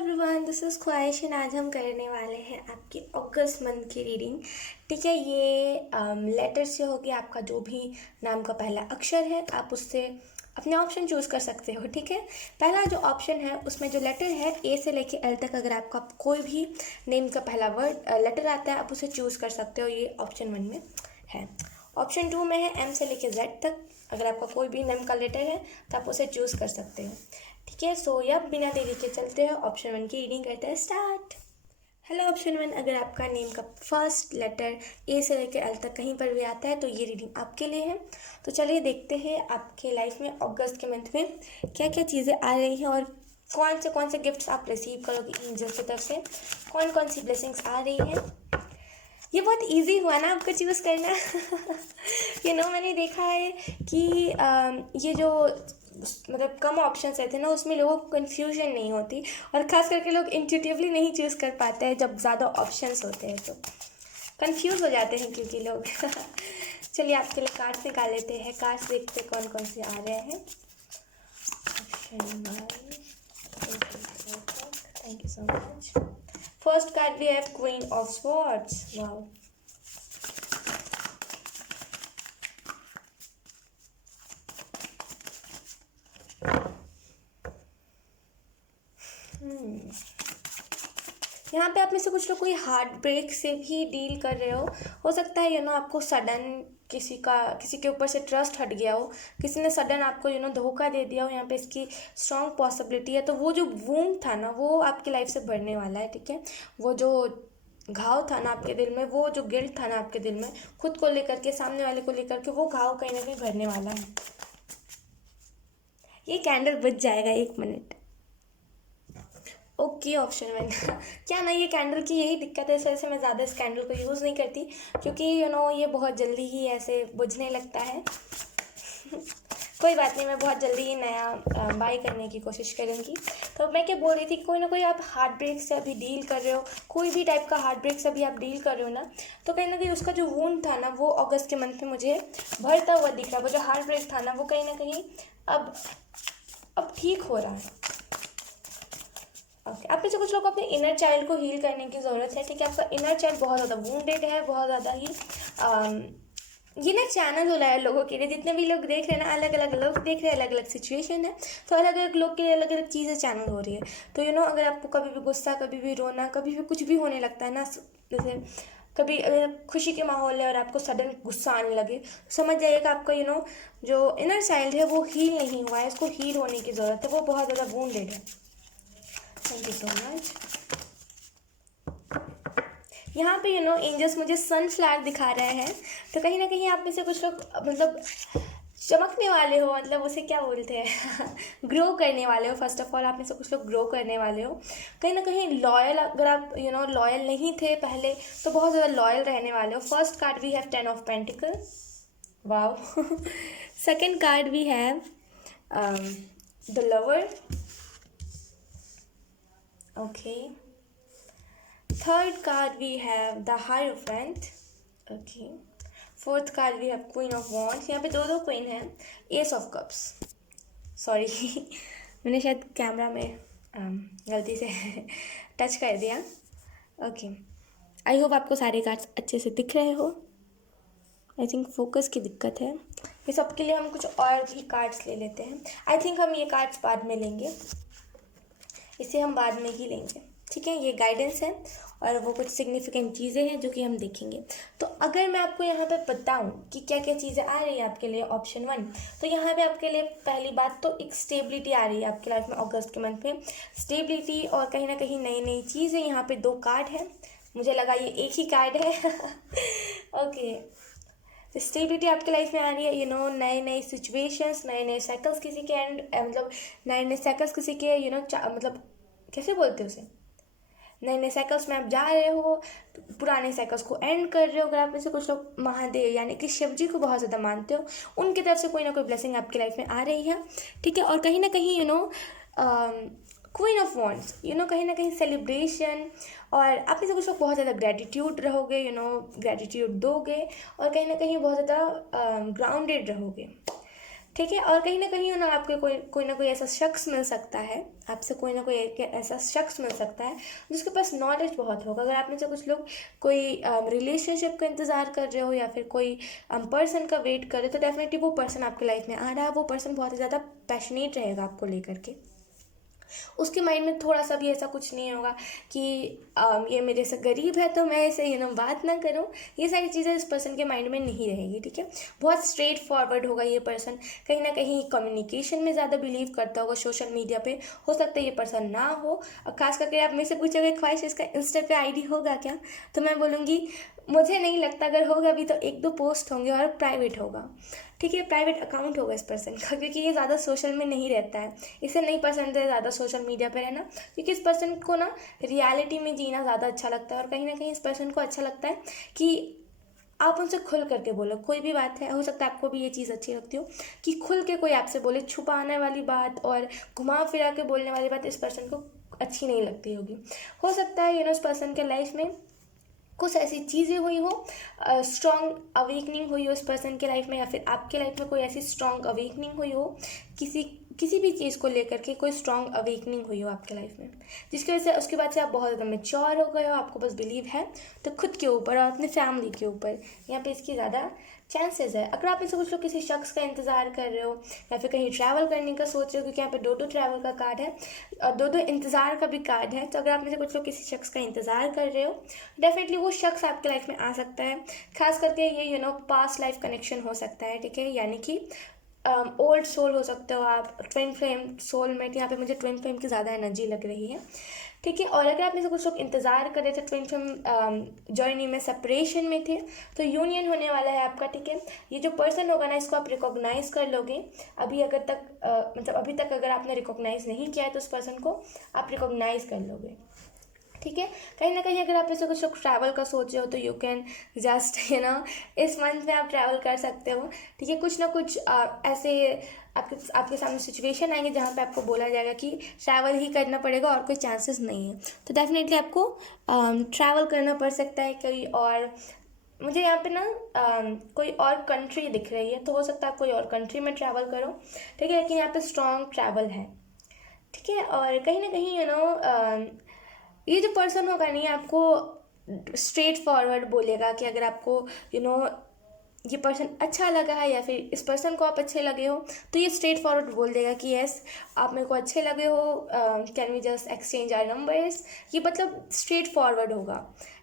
Everyone, this is ख्वाहिश and आज हम करने वाले हैं आपकी अगस्त मंथ की रीडिंग। ठीक है, ये लेटर से होगी। आपका जो भी नाम का पहला अक्षर है आप उससे अपने ऑप्शन चूज़ कर सकते हो। ठीक है, पहला जो ऑप्शन है उसमें जो लेटर है ए से लेके एल तक, अगर आपका कोई भी नेम का पहला वर्ड लेटर आता है आप उसे चूज़ कर सकते हो। ये ऑप्शन 1 में है। ऑप्शन 2 में है एम से लेके जेड तक, अगर आपका कोई भी नेम का लेटर है तो आप उसे चूज़ कर सकते हो। ठीक है, सो अब बिना देरी के चलते हैं ऑप्शन 1 की रीडिंग करते हैं स्टार्ट। हेलो ऑप्शन 1, अगर आपका नेम का फर्स्ट लेटर ए से लेकर एल तक कहीं पर भी आता है तो ये रीडिंग आपके लिए है। तो चलिए देखते हैं आपके लाइफ में अगस्त के मंथ में क्या क्या चीज़ें आ रही हैं और कौन से गिफ्ट्स आप रिसीव करोगे एंजल्स की तरफ से, कौन सी ब्लेसिंग्स आ रही हैं। ये बहुत इजी हुआ ना आपको चूज़ करना। मैंने देखा है कि ये जो मतलब कम ऑप्शंस रहते हैं ना उसमें लोगों को कन्फ्यूजन नहीं होती, और ख़ास करके लोग इंट्यूटिवली नहीं चूज़ कर पाते हैं जब ज़्यादा ऑप्शंस होते हैं तो कंफ्यूज हो जाते हैं क्योंकि लोग। चलिए आपके लिए कार्ड्स निकाल लेते हैं। कार्ड्स देखते कौन से आ रहे हैं। Thank you so much. First card we have queen of swords. Wow, यहाँ पे आप में से कुछ लोग कोई हार्ट ब्रेक से भी डील कर रहे हो सकता है आपको सडन किसी के ऊपर से ट्रस्ट हट गया हो, किसी ने सडन आपको धोखा दे दिया हो। यहाँ पे इसकी स्ट्रॉन्ग पॉसिबिलिटी है। तो वो जो वूंड था ना वो आपकी लाइफ से भरने वाला है। ठीक है, वो जो घाव था ना आपके दिल में, वो जो गिल्ट था ना आपके दिल में खुद को लेकर के, सामने वाले को लेकर के, वो घाव कहीं ना कहीं भरने वाला है। ये कैंडल बुझ जाएगा, 1 मिनट। Okay option 1। क्या ना, ये कैंडल की यही दिक्कत है, इस वजह से मैं ज़्यादा इस कैंडल को यूज़ नहीं करती, क्योंकि ये बहुत जल्दी ही ऐसे बुझने लगता है। कोई बात नहीं, मैं बहुत जल्दी ही नया बाय करने की कोशिश करूँगी। तो मैं क्या बोल रही थी, कोई ना कोई आप हार्ट ब्रेक से अभी डील कर रहे हो, कोई भी टाइप का हार्ट ब्रेक से अभी आप डील कर रहे हो ना, तो कहीं ना कहीं उसका जो वूंड था ना वो अगस्त के मंथ में मुझे भरता हुआ दिख रहा है। वो जो हार्ट ब्रेक था ना वो कहीं ना कहीं अब ठीक हो रहा है। ओके, आप में से कुछ लोग अपने इनर चाइल्ड को हील करने की ज़रूरत है। ठीक है, आपका इनर चाइल्ड बहुत ज़्यादा वुंडेड है, बहुत ज़्यादा ही ये ना चैनल हो रहा है लोगों के लिए। जितने भी लोग देख रहे हैं ना, अलग अलग लोग देख रहे हैं, अलग अलग सिचुएशन है, तो अलग अलग लोग के लिए अलग अलग चीज़ें चैनल हो रही है। तो अगर आपको कभी भी गुस्सा, कभी भी रोना, कभी भी कुछ भी होने लगता है ना, जैसे कभी खुशी के माहौल है और आपको सडन गुस्सा आने लगे, तो समझ जाइएगा आपका जो इनर चाइल्ड है वो हील नहीं हुआ है, इसको हील होने की ज़रूरत है, वो बहुत ज़्यादा वुंडेड है। Thank you so much. यहाँ पे एंजल्स मुझे सनफ्लावर दिखा रहे हैं, तो कहीं ना कहीं आप में से कुछ लोग मतलब चमकने वाले हो, मतलब उसे क्या बोलते हैं, ग्रो करने वाले हो। फर्स्ट ऑफ ऑल आप में से कुछ लोग ग्रो करने वाले हो। कहीं ना कहीं लॉयल, अगर आप लॉयल नहीं थे पहले तो बहुत ज़्यादा लॉयल रहने वाले हो। First card we have 10 of pentacles. Wow. Second card we have the lover. Okay. Third card we have the Hierophant. Okay. Fourth card we have Queen of Wands. यहाँ पे दो क्वीन हैं। Ace of Cups. सॉरी, मैंने शायद camera में गलती से touch कर दिया। ओके, आई होप आपको सारे कार्ड्स अच्छे से दिख रहे हो। आई थिंक फोकस की दिक्कत है। ये सब के लिए हम कुछ और भी कार्ड्स ले लेते हैं। आई थिंक हम ये कार्ड्स बाद में लेंगे, इसे हम बाद में ही लेंगे। ठीक है, ये गाइडेंस है और वो कुछ सिग्निफिकेंट चीज़ें हैं जो कि हम देखेंगे। तो अगर मैं आपको यहाँ पे बताऊँ कि क्या क्या चीज़ें आ रही हैं आपके लिए ऑप्शन 1, तो यहाँ पे आपके लिए पहली बात तो एक स्टेबिलिटी आ रही है आपकी लाइफ में अगस्त के मंथ में। स्टेबिलिटी और कहीं ना कहीं नई नई चीज़ें। यहाँ पे 2 कार्ड है, मुझे लगा ये एक ही कार्ड है। ओके, स्टेबिलिटी आपकी लाइफ में आ रही है। नए नए सिचुएशंस, नए नए साइकिल्स किसी के एंड, मतलब नए नए साइकिल्स किसी के मतलब कैसे बोलते हो उसे, नए नए साइकिल्स में आप जा रहे हो, पुराने साइकिल्स को एंड कर रहे हो। अगर आप में से कुछ लोग महादेव यानी कि शिव जी को बहुत ज़्यादा मानते हो, उनकी तरफ से कोई ना कोई ब्लेसिंग आपकी लाइफ में आ रही है। ठीक है, और कहीं ना कहीं क्वीन ऑफ वॉन्ड्स, कहीं ना कहीं सेलिब्रेशन, और आप में से कुछ लोग बहुत ज़्यादा ग्रेटिट्यूड रहोगे, ग्रेटिट्यूड दोगे, और कहीं ना कहीं बहुत ज़्यादा ग्राउंडेड रहोगे। ठीक है। और कहीं ना कहीं ना आपके कोई ना कोई ऐसा शख्स मिल सकता है, आपसे कोई ना कोई ऐसा शख्स मिल सकता है जिसके पास नॉलेज बहुत होगा। अगर आप में से कुछ लोग कोई रिलेशनशिप का इंतज़ार कर रहे हो या फिर कोई पर्सन का वेट कर रहे हो, तो डेफिनेटली वो पर्सन आपके लाइफ में आ रहा है। वो पर्सन बहुत ही ज़्यादा पैशनेट रहेगा आपको लेकर के। उसके माइंड में थोड़ा सा भी ऐसा कुछ नहीं होगा कि ये मेरे से गरीब है तो मैं इसे बात ना करूं। ये सारी चीज़ें इस पर्सन के माइंड में नहीं रहेगी। ठीक है, बहुत स्ट्रेट फॉरवर्ड होगा ये पर्सन। कहीं ना कहीं कम्युनिकेशन में ज़्यादा बिलीव करता होगा। सोशल मीडिया पे हो सकता है ये पर्सन ना हो। और खास करके आप मेरे से पूछोगे ख्वाहिश इसका इंस्टा पे आईडी होगा क्या, तो मैं बोलूँगी मुझे नहीं लगता। अगर होगा भी तो 1-2 पोस्ट होंगे और प्राइवेट होगा। ठीक है, प्राइवेट अकाउंट होगा इस पर्सन का, क्योंकि ये ज़्यादा सोशल में नहीं रहता है। इसे नहीं पसंद है ज़्यादा सोशल मीडिया पे रहना, क्योंकि इस पर्सन को ना रियलिटी में जीना ज़्यादा अच्छा लगता है। और कहीं ना कहीं इस पर्सन को अच्छा लगता है कि आप उनसे खुल करके बोलो कोई भी बात है। हो सकता है आपको भी ये चीज़ अच्छी लगती हो कि खुल के कोई आपसे बोले। छुपाने वाली बात और घुमा फिरा के बोलने वाली बात इस पर्सन को अच्छी नहीं लगती होगी। हो सकता है उस पर्सन के लाइफ में कुछ ऐसी चीज़ें हुई हो, स्ट्रॉन्ग अवेकनिंग हुई हो इस पर्सन के लाइफ में, या फिर आपके लाइफ में कोई ऐसी स्ट्रॉन्ग अवेकनिंग हुई हो, किसी भी चीज़ को लेकर के कोई स्ट्रॉन्ग अवेकनिंग हुई हो आपके लाइफ में, जिसकी वजह से उसके बाद से आप बहुत ज़्यादा मैच्योर हो गए हो। आपको बस बिलीव है तो खुद के ऊपर और अपनी फैमिली के ऊपर, यहाँ पे इसकी ज़्यादा चांसेस है। अगर आप इसे कुछ लोग किसी शख्स का इंतज़ार कर रहे हो या फिर कहीं ट्रैवल करने का सोच रहे हो, क्योंकि यहाँ पे 2-2 ट्रैवल का कार्ड है और 2-2 इंतज़ार का भी कार्ड है। तो अगर आप में से कुछ लोग किसी शख्स का इंतज़ार कर रहे हो, डेफिनेटली वो शख्स आपके लाइफ में आ सकता है। खास करके ये पास्ट लाइफ कनेक्शन हो सकता है। ठीक है, यानी कि ओल्ड सोल हो सकते हो आप, ट्विन फ्लेम सोलमेट। यहाँ पे मुझे ट्विन फ्लेम की ज़्यादा एनर्जी लग रही है। ठीक है, और अगर आप में से कुछ लोग इंतज़ार कर रहे थे ट्विन फ्लेम जर्नी में, सेपरेशन में थे, तो यूनियन होने वाला है आपका। ठीक है, ये जो पर्सन होगा ना, इसको आप रिकॉग्नाइज़ कर लोगे। अभी अभी तक अगर आपने रिकॉग्नाइज़ नहीं किया है तो उस पर्सन को आप रिकॉग्नाइज़ कर लोगे। ठीक है, कहीं ना कहीं अगर आप ऐसे कुछ ट्रैवल का सोच रहे हो तो यू कैन जस्ट इस मंथ में आप ट्रैवल कर सकते हो। ठीक है, कुछ ना कुछ ऐसे आपके सामने सिचुएशन आएंगे जहाँ पे आपको बोला जाएगा कि ट्रैवल ही करना पड़ेगा और कोई चांसेस नहीं है। तो डेफिनेटली आपको ट्रैवल करना पड़ सकता है कहीं और। मुझे यहाँ पे ना कोई और कंट्री दिख रही है, तो हो सकता है आप कोई और कंट्री में ट्रैवल करो। ठीक है, लेकिन यहाँ पे स्ट्रॉन्ग ट्रैवल है। ठीक है, और कहीं ना कहीं ये जो पर्सन होगा नहीं, आपको स्ट्रेट फॉरवर्ड बोलेगा कि अगर आपको ये पर्सन अच्छा लगा है या फिर इस पर्सन को आप अच्छे लगे हो, तो ये स्ट्रेट फॉरवर्ड बोल देगा कि यस आप मेरे को अच्छे लगे हो, can we just exchange our numbers. ये मतलब स्ट्रेट फॉरवर्ड होगा।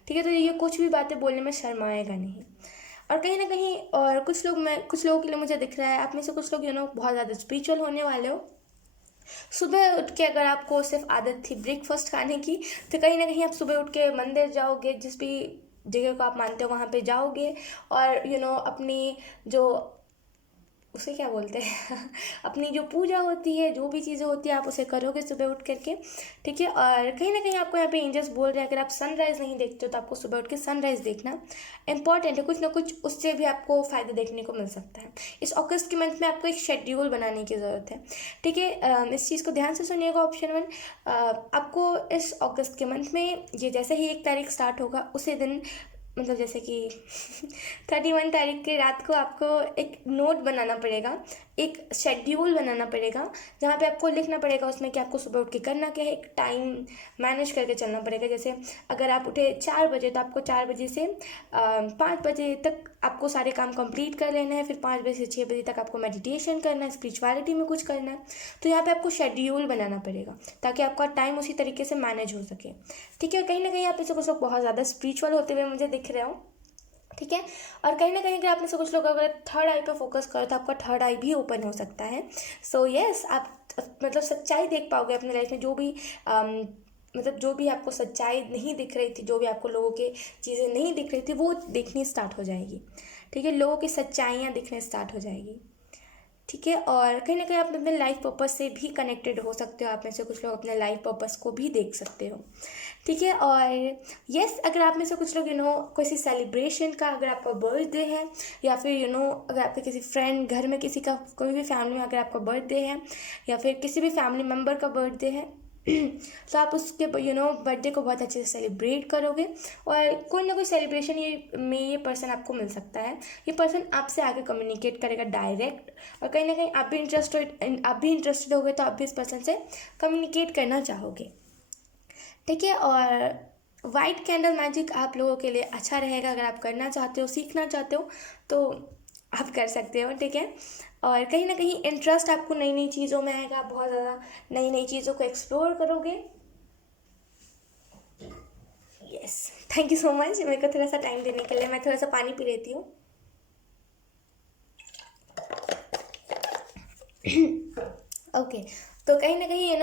ठीक है, तो ये कुछ भी बातें बोलने में शर्माएगा नहीं। और कहीं ना कहीं और कुछ लोगों के लिए मुझे दिख रहा है, आप में से कुछ लोग बहुत ज़्यादा स्पिरिचुअल होने वाले हो। सुबह उठ के अगर आपको सिर्फ आदत थी ब्रेकफास्ट खाने की, तो कहीं ना कहीं आप सुबह उठ के मंदिर जाओगे, जिस भी जगह को आप मानते हो वहाँ पे जाओगे और अपनी जो उसे क्या बोलते हैं अपनी जो पूजा होती है, जो भी चीज़ें होती है, आप उसे करोगे सुबह उठ करके। ठीक है, और कहीं ना कहीं आपको यहाँ पे एंजल्स बोल रहे हैं अगर आप सनराइज़ नहीं देखते हो तो आपको सुबह उठ के सनराइज़ देखना इंपॉर्टेंट है। कुछ ना कुछ उससे भी आपको फ़ायदा देखने को मिल सकता है। इस अगस्त के मंथ में आपको एक शेड्यूल बनाने की ज़रूरत है। ठीक है, इस चीज़ को ध्यान से सुनिएगा। ऑप्शन 1, आपको इस अगस्त के मंथ में ये जैसे ही 1 तारीख स्टार्ट होगा उसी दिन, मतलब जैसे कि 31 तारीख के रात को आपको एक नोट बनाना पड़ेगा, एक शेड्यूल बनाना पड़ेगा, जहाँ पे आपको लिखना पड़ेगा उसमें कि आपको सुबह उठ के करना क्या है। एक टाइम मैनेज करके चलना पड़ेगा। जैसे अगर आप उठे 4 बजे तो आपको 4 बजे से 5 बजे तक आपको सारे काम कंप्लीट कर लेना है। फिर 5 बजे से 6 बजे तक आपको मेडिटेशन करना है, स्पिरिचुअलिटी में कुछ करना है। तो यहाँ पे आपको शेड्यूल बनाना पड़ेगा ताकि आपका टाइम उसी तरीके से मैनेज हो सके। ठीक है, कहीं ना कहीं आप इसे कुछ लोग बहुत ज़्यादा स्पिरिचुअल होते हुए मुझे दिख रहे हो। ठीक है, और कहीं ना कहीं अगर आप में से कुछ लोग अगर थर्ड आई पे फोकस करो तो आपका थर्ड आई भी ओपन हो सकता है। सो यस, आप मतलब सच्चाई देख पाओगे अपने लाइफ में। जो भी आपको सच्चाई नहीं दिख रही थी, जो भी आपको लोगों के चीज़ें नहीं दिख रही थी, वो देखनी स्टार्ट हो जाएगी। ठीक है, लोगों की सच्चाइयाँ दिखने स्टार्ट हो जाएगी। ठीक है, और कहीं ना कहीं आप अपने लाइफ पर्पस से भी कनेक्टेड हो सकते हो। आप में से कुछ लोग अपने लाइफ पर्पस को भी देख सकते हो। ठीक है, और यस, अगर आप में से कुछ लोग किसी सेलिब्रेशन का, अगर आपका बर्थडे है या फिर अगर आपके किसी फ्रेंड घर में किसी का, कोई भी फैमिली में अगर आपका बर्थडे है या फिर किसी भी फैमिली मेम्बर का बर्थडे है, तो आप उसके बर्थडे को बहुत अच्छे से सेलिब्रेट करोगे, और कोई ना कोई सेलिब्रेशन ये पर्सन आपको मिल सकता है। ये पर्सन आपसे आगे कम्युनिकेट करेगा डायरेक्ट, और कहीं ना कहीं आप भी इंटरेस्टेड होगे तो आप भी इस पर्सन से कम्युनिकेट करना चाहोगे, ठीक है। और वाइट कैंडल मैजिक आप लोगों के लिए अच्छा रहेगा, अगर आप करना चाहते हो, सीखना चाहते हो तो आप कर सकते हो, ठीक है। और कहीं ना कहीं इंटरेस्ट आपको नई नई चीज़ों में आएगा, बहुत ज़्यादा नई नई चीज़ों को एक्सप्लोर करोगे। Yes, thank you so much मेरे को थोड़ा सा टाइम देने के लिए। मैं थोड़ा सा पानी पी लेती हूँ। ओके तो कहीं ना कहीं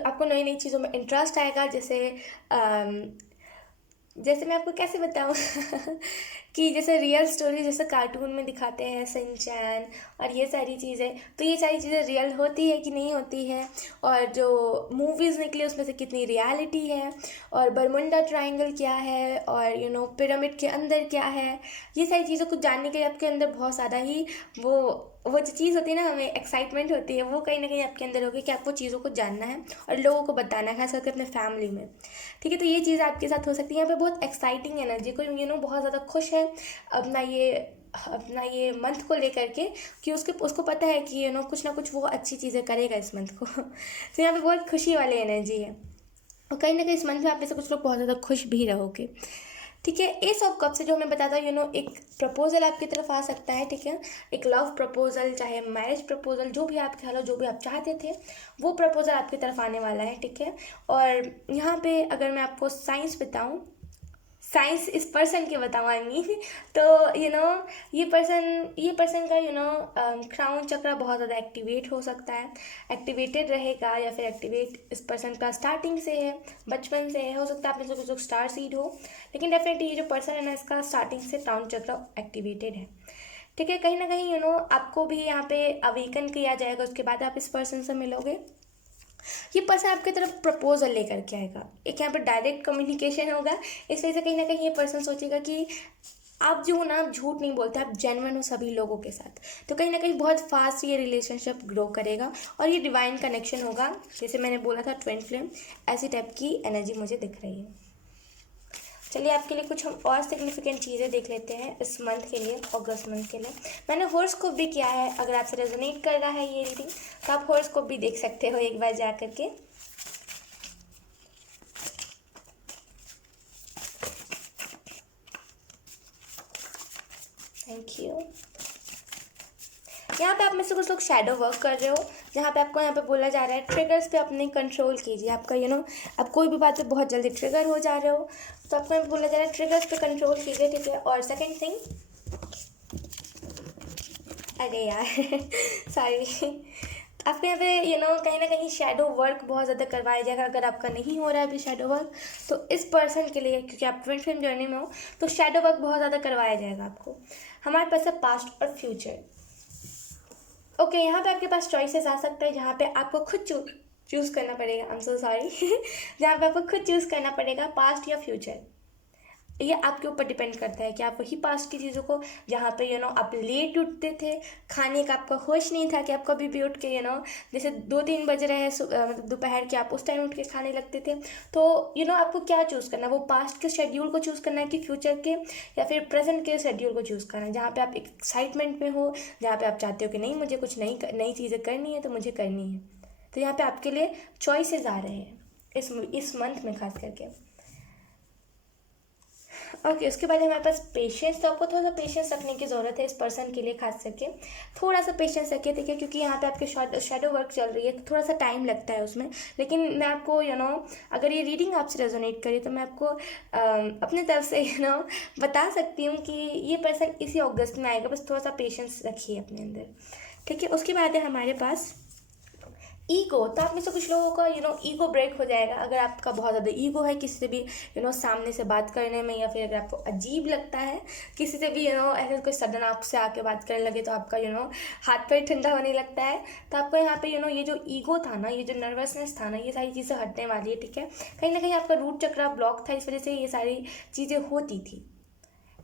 आपको नई नई चीज़ों में इंटरेस्ट आएगा। जैसे मैं आपको कैसे बताऊँ कि जैसे रियल स्टोरी जैसे कार्टून में दिखाते हैं सिंचैन और ये सारी चीज़ें, तो ये सारी चीज़ें रियल होती है कि नहीं होती है, और जो मूवीज़ निकली उसमें से कितनी रियलिटी है, और बरमुंडा ट्रायंगल क्या है, और पिरामिड के अंदर क्या है, ये सारी चीज़ों को जानने के लिए आपके अंदर बहुत ज़्यादा ही वो जो चीज़ होती है ना, हमें एक्साइटमेंट होती है, वो कहीं ना कहीं आपके अंदर होगी कि आपको चीज़ों को जानना है और लोगों को बताना है, खास करके अपने फैमिली में, ठीक है। तो ये चीज़ आपके साथ हो सकती है। यहाँ पे बहुत एक्साइटिंग एनर्जी, कोई बहुत ज़्यादा खुश है अपना ये मंथ को लेकर के, कि उसको पता है कि कुछ ना कुछ वो अच्छी चीज़ें करेगा इस मंथ को तो यहाँ पे बहुत खुशी वाली एनर्जी है, और कहीं ना कहीं इस मंथ में आप में से कुछ लोग बहुत ज़्यादा खुश भी रहोगे, ठीक है। एस ऑफ कप से जो हमें बताता है एक प्रपोजल आपकी तरफ आ सकता है, ठीक है। एक लव प्रपोजल, चाहे मैरिज प्रपोजल, जो भी आप ख्याल हो, जो भी आप चाहते थे, वो प्रपोजल आपकी तरफ आने वाला है, ठीक है। और यहाँ पे अगर मैं आपको साइंस इस पर्सन के बताऊँ, आई मीन, तो ये पर्सन का क्राउन चक्र बहुत ज़्यादा एक्टिवेट हो सकता है, एक्टिवेटेड रहेगा, या फिर एक्टिवेट इस पर्सन का स्टार्टिंग से है, बचपन से है, हो सकता है आप में से कुछ लोग स्टार सीड हो, लेकिन डेफिनेटली ये जो पर्सन है ना, इसका स्टार्टिंग से क्राउन चक्र एक्टिवेटेड है, ठीक है। कहीं ना कहीं आपको भी यहाँ पे अवेकन किया जाएगा, उसके बाद आप इस पर्सन से मिलोगे। ये पर्सन आपकी तरफ प्रपोजल लेकर के आएगा, एक यहाँ पर डायरेक्ट कम्युनिकेशन होगा, इस वजह से कहीं ना कहीं ये पर्सन सोचेगा कि आप जो हो ना, आप झूठ नहीं बोलते, आप जेन्युइन हो सभी लोगों के साथ, तो कहीं ना कहीं बहुत फास्ट ये रिलेशनशिप ग्रो करेगा, और ये डिवाइन कनेक्शन होगा, जैसे मैंने बोला था ट्विन फ्लेम, ऐसी टाइप की एनर्जी मुझे दिख रही है। चलिए आपके लिए कुछ हम और सिग्निफिकेंट चीज़ें देख लेते हैं इस मंथ के लिए, अगस्त मंथ के लिए। मैंने हॉरोस्कोप भी किया है, अगर आपसे रेजोनेट कर रहा है ये रीडिंग तो आप हॉरोस्कोप भी देख सकते हो एक बार जा करके। Thank you. यहाँ पे आप में से कुछ लोग शैडो वर्क कर रहे हो, जहाँ पे आपको यहाँ पे बोला जा रहा है ट्रिगर्स पे अपने कंट्रोल कीजिए। आपका आप कोई भी बात पे बहुत जल्दी ट्रिगर हो जा रहे हो, तो आपको यहाँ पे बोला जा रहा है ट्रिगर्स पे कंट्रोल कीजिए, ठीक है। और सेकंड थिंग, अरे यार सॉरी, आपको यहाँ पे कहीं ना कहीं शैडो वर्क बहुत ज़्यादा करवाया जाएगा। अगर आपका नहीं हो रहा है अभी शैडो वर्क, तो इस पर्सन के लिए, क्योंकि आप ट्विन फ्लेम जर्नी में हो, तो शैडो वर्क बहुत ज़्यादा करवाया जाएगा आपको। हमारे पास है पास्ट और फ्यूचर। ओके यहाँ पे आपके पास चॉइसेस आ सकते हैं, जहाँ पे आपको खुद चूज़ करना पड़ेगा। आई एम सो सॉरी जहाँ पे आपको खुद चूज़ करना पड़ेगा पास्ट या फ्यूचर। ये आपके ऊपर डिपेंड करता है कि आप वही पास्ट की चीज़ों को, जहाँ पे आप लेट उठते थे, खाने का आपका होश नहीं था कि आप कभी भी उठ के जैसे 2-3 बज रहे हैं मतलब दोपहर के, आप उस टाइम उठ के खाने लगते थे, तो आपको क्या चूज़ करना है, वो पास्ट के शेड्यूल को चूज़ करना है कि फ्यूचर के, या फिर प्रेजेंट के शेड्यूल को चूज़ करना है, जहाँ पे आप एक्साइटमेंट में हो, जहाँ पे आप चाहते हो कि नहीं मुझे कुछ नई चीज़ें करनी है तो मुझे करनी है। तो यहाँ पे आपके लिए चॉइसेस आ रहे हैं इस मंथ में खास करके। ओके उसके बाद हमारे पास पेशेंस, तो आपको थोड़ा सा पेशेंस रखने की ज़रूरत है इस पर्सन के लिए, खास करके थोड़ा सा पेशेंस रखिए, ठीक है, क्योंकि यहाँ पे आपके शैडो वर्क चल रही है, तो थोड़ा सा टाइम लगता है उसमें। लेकिन मैं आपको अगर ये रीडिंग आपसे रेजोनेट करी, तो मैं आपको अपने तरफ से बता सकती हूँ कि ये पर्सन इसी अगस्त में आएगा, बस थोड़ा सा पेशेंस रखिए अपने अंदर, ठीक है। उसके बाद है हमारे पास ईगो। तो आप में से कुछ लोगों का ईगो ब्रेक हो जाएगा। अगर आपका बहुत ज़्यादा ईगो है किसी से भी सामने से बात करने में, या फिर अगर आपको अजीब लगता है किसी से भी ऐसे कोई सडन आपसे आके बात करने लगे, तो आपका हाथ पैर ठंडा होने लगता है, तो आपको यहाँ पे ये जो ईगो था ना, ये जो नर्वसनेस था ना, ये सारी चीज़ें हटने वाली है, ठीक है। कहीं ना कहीं आपका रूट चक्र ब्लॉक था, इस वजह से ये सारी चीज़ें होती थी,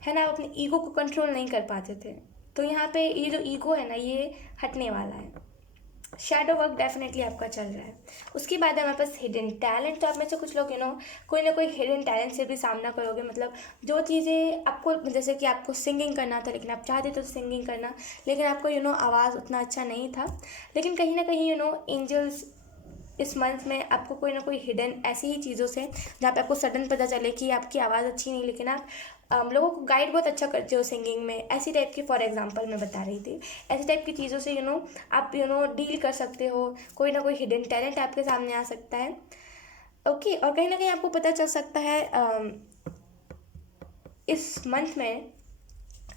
है ना। आप अपने ईगो को कंट्रोल नहीं कर पाते थे, तो यहाँ पे ये जो ईगो है ना, ये हटने वाला है। शैडो वर्क डेफिनेटली आपका चल रहा है। उसके बाद हमारे पास हिडन टैलेंट। तो आप में से कुछ लोग कोई ना कोई हिडन टैलेंट से भी सामना करोगे। मतलब जो चीज़ें आपको, जैसे कि आपको सिंगिंग करना था लेकिन आप चाहते तो सिंगिंग करना, लेकिन आपको आवाज़ उतना अच्छा नहीं था, लेकिन कहीं ना कहीं एंजल्स इस मंथ में आपको कोई ना कोई हिडन ऐसी ही चीज़ों से, जहाँ पे आपको सडन पता चले कि आपकी आवाज़ अच्छी नहीं, लेकिन आप लोगों को गाइड बहुत अच्छा करते हो सिंगिंग में, ऐसी टाइप की फॉर एग्जांपल मैं बता रही थी, ऐसी टाइप की चीज़ों से आप डील कर सकते हो। कोई ना कोई हिडन टैलेंट आपके सामने आ सकता है। ओके, और कहीं ना कहीं आपको पता चल सकता है इस मंथ में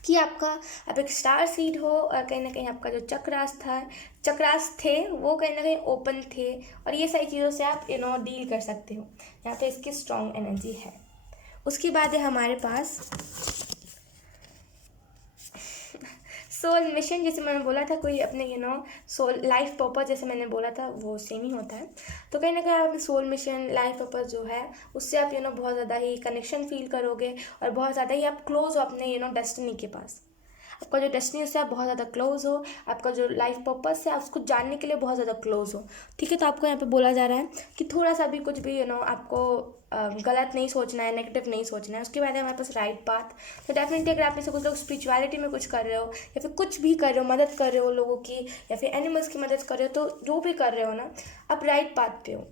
कि आप एक स्टार सीड हो, और कहीं ना कहीं आपका जो चक्रास थे वो कहीं ना कहीं ओपन थे, और ये सारी चीज़ों से आप डील कर सकते हो। यहाँ पे इसकी स्ट्रॉन्ग एनर्जी है। उसके बाद है हमारे पास सोल मिशन। जैसे मैंने बोला था, कोई अपने सोल लाइफ पर्पस, जैसे मैंने बोला था वो सेम ही होता है। तो कहीं ना कहीं आप सोल मिशन लाइफ पर्पस जो है उससे आप बहुत ज़्यादा ही कनेक्शन फील करोगे, और बहुत ज़्यादा ही आप क्लोज हो अपने डेस्टिनी के पास। आपका जो डेस्टिनी उससे आप बहुत ज़्यादा क्लोज हो, आपका जो लाइफ पर्पस है उसको जानने के लिए बहुत ज़्यादा क्लोज हो। ठीक है, तो आपको यहाँ पे बोला जा रहा है कि थोड़ा सा भी कुछ भी आपको गलत नहीं सोचना है, नेगेटिव नहीं सोचना है। उसके बाद है हमारे पास राइट पाथ। तो डेफिनेटली अगर आप में से कुछ लोग स्पिरिचुअलिटी में कुछ कर रहे हो, या फिर कुछ भी कर रहे हो, मदद कर रहे हो लोगों की, या फिर एनिमल्स की मदद कर रहे हो, तो जो भी कर रहे हो ना, आप राइट पाथ पे हो।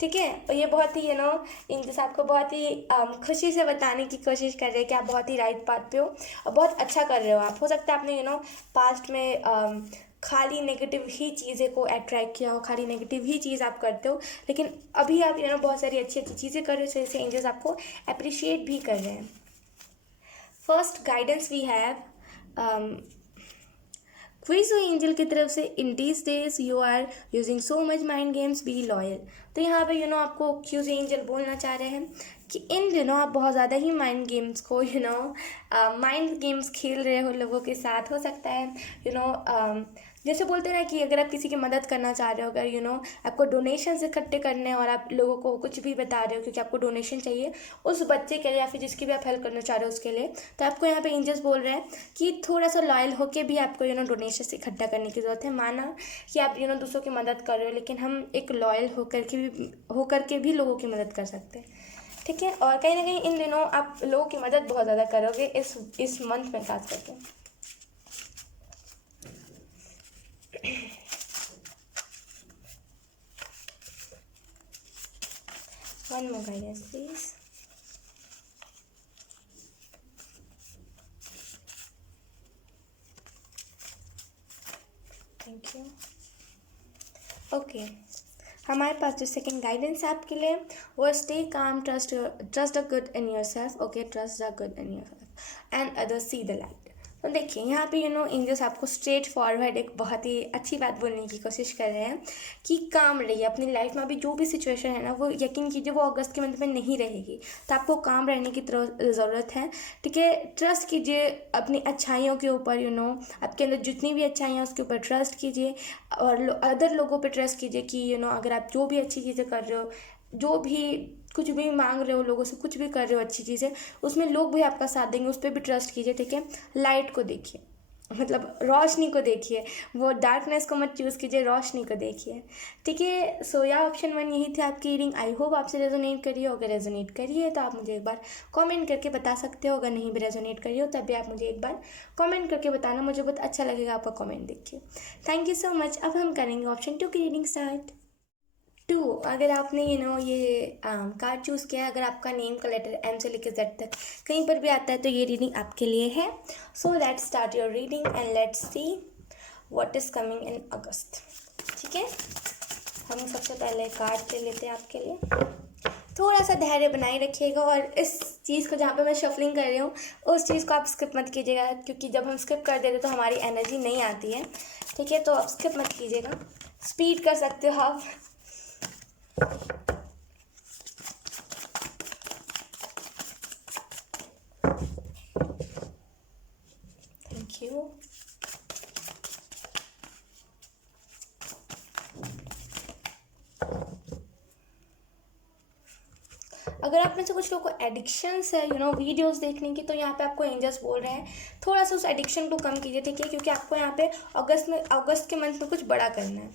ठीक है, और ये बहुत ही इंग्लिश आपको बहुत ही खुशी से बताने की कोशिश कर रहे हैं कि आप बहुत ही राइट पाथ पे हो और बहुत अच्छा कर रहे हो। आप हो सकता है आपने पास्ट में खाली नेगेटिव ही चीज़ें को अट्रैक्ट किया हो, खाली नेगेटिव ही चीज़ आप करते हो, लेकिन अभी आप बहुत सारी अच्छी अच्छी चीज़ें कर रहे हो, जैसे एंजल्स आपको अप्रिशिएट भी कर रहे हैं। First guidance we have quiz angel की तरफ से, in these days you are using so much mind games, be loyal. तो यहाँ पे आपको क्यूज एंजल बोलना चाह रहे हैं कि इन दिनों आप बहुत ज़्यादा ही माइंड गेम्स को माइंड गेम्स खेल रहे हो लोगों के साथ। हो सकता है जैसे बोलते हैं ना कि अगर आप किसी की मदद करना चाह रहे हो, अगर आपको डोनेशन इकट्ठे करने हैं और आप लोगों को कुछ भी बता रहे हो क्योंकि आपको डोनेशन चाहिए उस बच्चे के लिए या फिर जिसकी भी आप हेल्प करना चाह रहे हो उसके लिए, तो आपको यहाँ पे एंजल्स बोल रहे हैं कि थोड़ा सा लॉयल होकर भी आपको डोनेशन इकट्ठा करने की ज़रूरत है। माना कि आप दूसरों की मदद कर रहे हो, लेकिन हम एक लॉयल होकर के भी लोगों की मदद कर सकते हैं। ठीक है, और कहीं ना कहीं इन दिनों आप लोगों की मदद बहुत ज़्यादा करोगे इस मंथ में खास करके। One more guidance, please. Thank you. Okay. हमारे पास जो सेकंड गाइडेंस है आपके लिए वो stay calm, trust the good in your self. Okay, trust the good in your self and others see the light. तो देखिए यहाँ पे एंजल्स आपको स्ट्रेट फॉरवर्ड एक बहुत ही अच्छी बात बोलने की कोशिश कर रहे हैं कि काम रहिए अपनी लाइफ में। अभी जो भी सिचुएशन है ना, वो यकीन कीजिए वो अगस्त के मंथ में नहीं रहेगी, तो आपको काम रहने की ज़रूरत है। ठीक है, ट्रस्ट कीजिए अपनी अच्छाइयों के ऊपर, आपके अंदर जितनी भी अच्छाइयाँ हैं उसके ऊपर ट्रस्ट कीजिए, और अदर लोगों पर ट्रस्ट कीजिए कि अगर आप जो भी अच्छी चीज़ें कर रहे हो, जो भी कुछ भी मांग रहे हो लोगों से, कुछ भी कर रहे हो अच्छी चीज़ें, उसमें लोग भी आपका साथ देंगे, उस पर भी ट्रस्ट कीजिए। ठीक है, लाइट को देखिए, मतलब रोशनी को देखिए, वो डार्कनेस को मत चूज़ कीजिए, रोशनी को देखिए। ठीक है, सो या ऑप्शन 1 यही थी आपकी रीडिंग। आई होप आपसे रेजोनेट करिए। अगर रेजोनेट करिए तो आप मुझे एक बार कमेंट करके बता सकते हो, अगर नहीं भी रेजोनेट करिए हो तब भी आप मुझे एक बार कमेंट करके बताना, मुझे बहुत अच्छा लगेगा आपका कमेंट देख के। Thank you so much. अब हम करेंगे ऑप्शन 2 की रीडिंग स्टार्ट। 2, अगर आपने ये कार्ड चूज़ किया है, अगर आपका नेम का लेटर M से लेकर Z तक कहीं पर भी आता है तो ये रीडिंग आपके लिए है। So let's start your reading and let's see what is coming in August. ठीक है, हम सबसे पहले कार्ड ले लेते हैं आपके लिए। थोड़ा सा धैर्य बनाए रखिएगा, और इस चीज़ को जहाँ पे मैं शफलिंग कर रही हूँ उस चीज़ को आप स्किप मत कीजिएगा, क्योंकि जब हम स्किप कर देते तो हमारी एनर्जी नहीं आती है। ठीक है, तो आप स्किप मत कीजिएगा, स्पीड कर सकते हो आप। Thank you. अगर आप में से कुछ लोगों को एडिक्शंस है वीडियोस देखने की, तो यहाँ पे आपको एंजल्स बोल रहे हैं थोड़ा सा उस एडिक्शन को कम कीजिए। ठीक है, क्योंकि आपको यहाँ पे अगस्त के मंथ में कुछ बड़ा करना है।